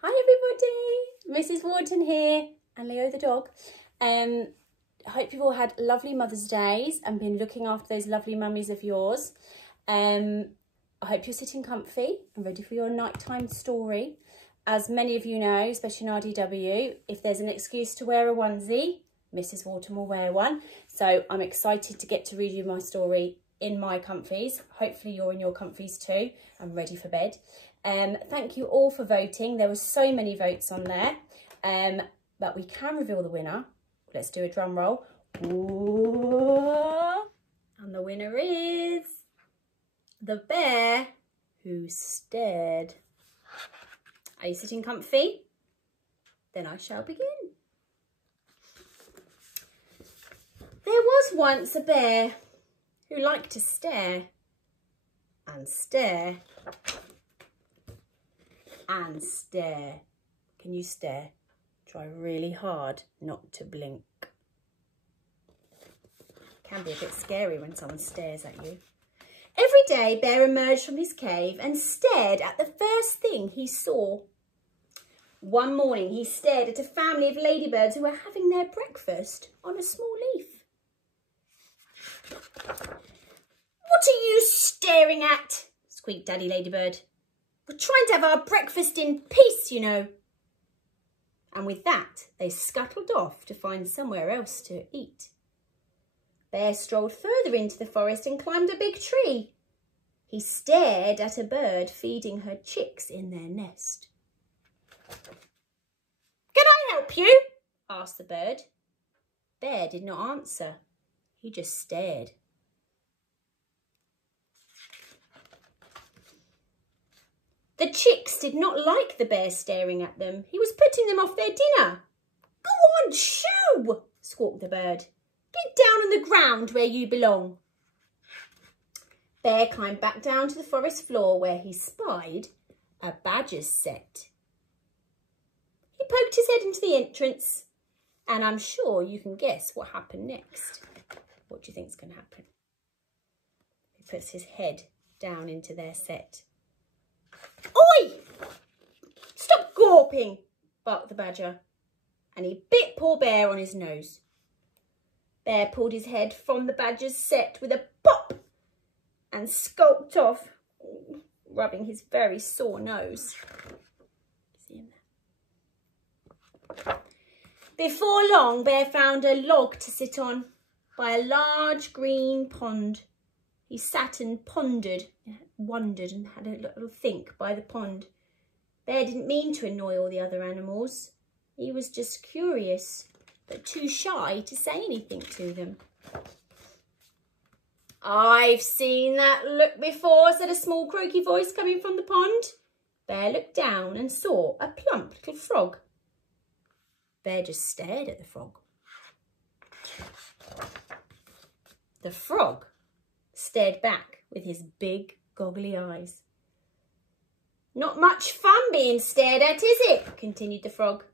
Hi everybody, Mrs Wharton here and Leo the dog. I hope you've all had lovely Mother's Days and been looking after those lovely mummies of yours. I hope you're sitting comfy and ready for your nighttime story. As many of you know, especially in RDW, if there's an excuse to wear a onesie, Mrs Wharton will wear one. So I'm excited to get to read you my story in my comfies. Hopefully you're in your comfies too. I'm ready for bed. Thank you all for voting. There were so many votes on there, but we can reveal the winner. Let's do a drum roll. Ooh. And the winner is the bear who stared. Are you sitting comfy? Then I shall begin. There was once a bear who liked to stare and stare and stare. Can you stare? Try really hard not to blink. Can be a bit scary when someone stares at you. Every day, Bear emerged from his cave and stared at the first thing he saw. One morning, he stared at a family of ladybirds who were having their breakfast on a small leaf. "What are you staring at?" squeaked Daddy Ladybird. "We're trying to have our breakfast in peace, you know." And with that, they scuttled off to find somewhere else to eat. Bear strolled further into the forest and climbed a big tree. He stared at a bird feeding her chicks in their nest. "Can I help you?" asked the bird. Bear did not answer. He just stared. The chicks did not like the bear staring at them. He was putting them off their dinner. "Go on, shoo!" squawked the bird. "Get down on the ground where you belong." Bear climbed back down to the forest floor where he spied a badger's set. He poked his head into the entrance, and I'm sure you can guess what happened next. What do you think's going to happen? He puts his head down into their set. "Oi! Stop gawping!" barked the badger, and he bit poor Bear on his nose. Bear pulled his head from the badger's set with a pop and skulked off, rubbing his very sore nose. See him there? Before long, Bear found a log to sit on by a large green pond. He sat and pondered, wondered and had a little think by the pond. Bear didn't mean to annoy all the other animals. He was just curious, but too shy to say anything to them. "I've seen that look before," said a small croaky voice coming from the pond. Bear looked down and saw a plump little frog. Bear just stared at the frog. The frog stared back with his big goggly eyes. "Not much fun being stared at, is it?" continued the frog.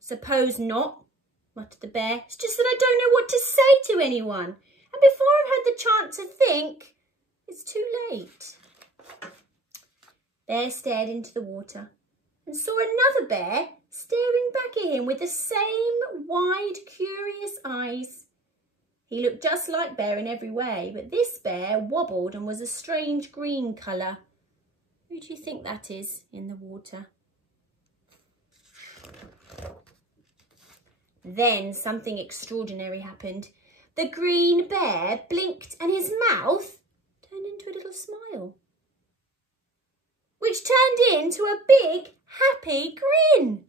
"Suppose not," muttered the bear. "It's just that I don't know what to say to anyone. And before I've had the chance to think, it's too late." Bear stared into the water and saw another bear staring back at him with the same wide, curious eyes. He looked just like Bear in every way, but this bear wobbled and was a strange green colour. Who do you think that is in the water? Then something extraordinary happened. The green bear blinked and his mouth turned into a little smile, which turned into a big, happy grin.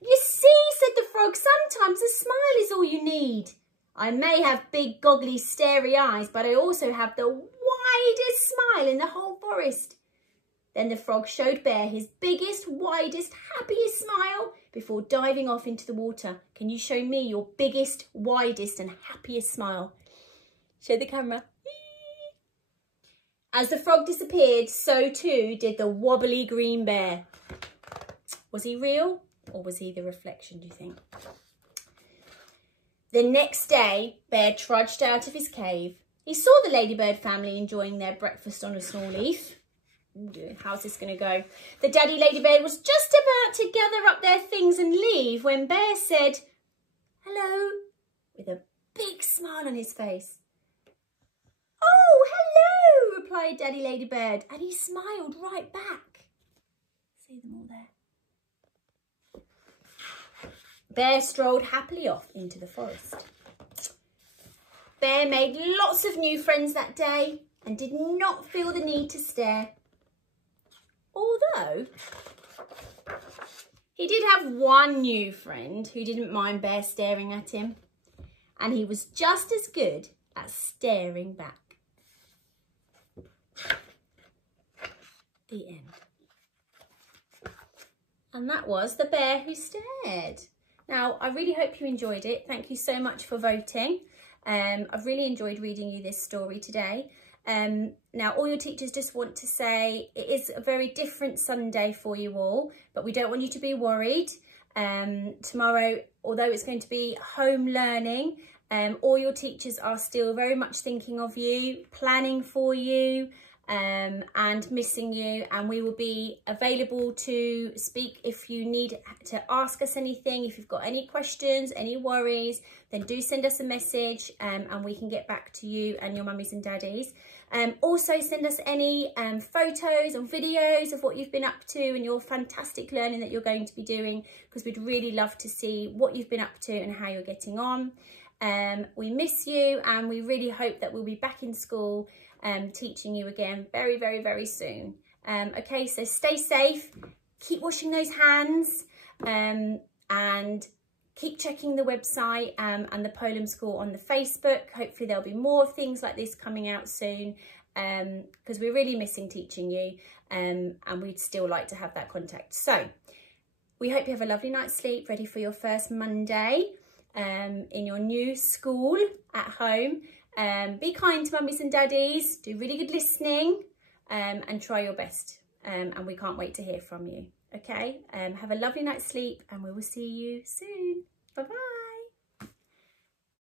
"You see," said the frog, "sometimes a smile is all you need. I may have big, goggly, starey eyes, but I also have the widest smile in the whole forest." Then the frog showed Bear his biggest, widest, happiest smile before diving off into the water. "Can you show me your biggest, widest and happiest smile?" Show the camera. As the frog disappeared, so too did the wobbly green bear. Was he real or was he the reflection, do you think? The next day, Bear trudged out of his cave. He saw the ladybird family enjoying their breakfast on a small leaf. how's this going to go? The Daddy Ladybird was just about to gather up their things and leave when Bear said, hello, with a big smile on his face. Oh, hello, replied Daddy Ladybird, and he smiled right back. See them all there. Bear strolled happily off into the forest. Bear made lots of new friends that day and did not feel the need to stare. Although he did have one new friend who didn't mind Bear staring at him, and he was just as good at staring back. The end. And that was The Bear Who Stared. Now, I really hope you enjoyed it. Thank you so much for voting. I've really enjoyed reading you this story today. Now, all your teachers just want to say it is a very different Sunday for you all, but we don't want you to be worried. Tomorrow, although it's going to be home learning, all your teachers are still very much thinking of you, planning for you, and missing you, and we will be available to speak if you need to ask us anything. If you've got any questions, any worries, then do send us a message, and we can get back to you and your mummies and daddies. Also send us any photos or videos of what you've been up to and your fantastic learning that you're going to be doing, because we'd really love to see what you've been up to and how you're getting on. We miss you, and we really hope that we'll be back in school teaching you again very, very, very soon. Okay, so stay safe, keep washing those hands, and keep checking the website and the Polam School on the Facebook. Hopefully there'll be more things like this coming out soon, because we're really missing teaching you, and we'd still like to have that contact. So we hope you have a lovely night's sleep, ready for your first Monday in your new school at home. Be kind to mummies and daddies, do really good listening, and try your best. And we can't wait to hear from you. Okay, have a lovely night's sleep, and we will see you soon.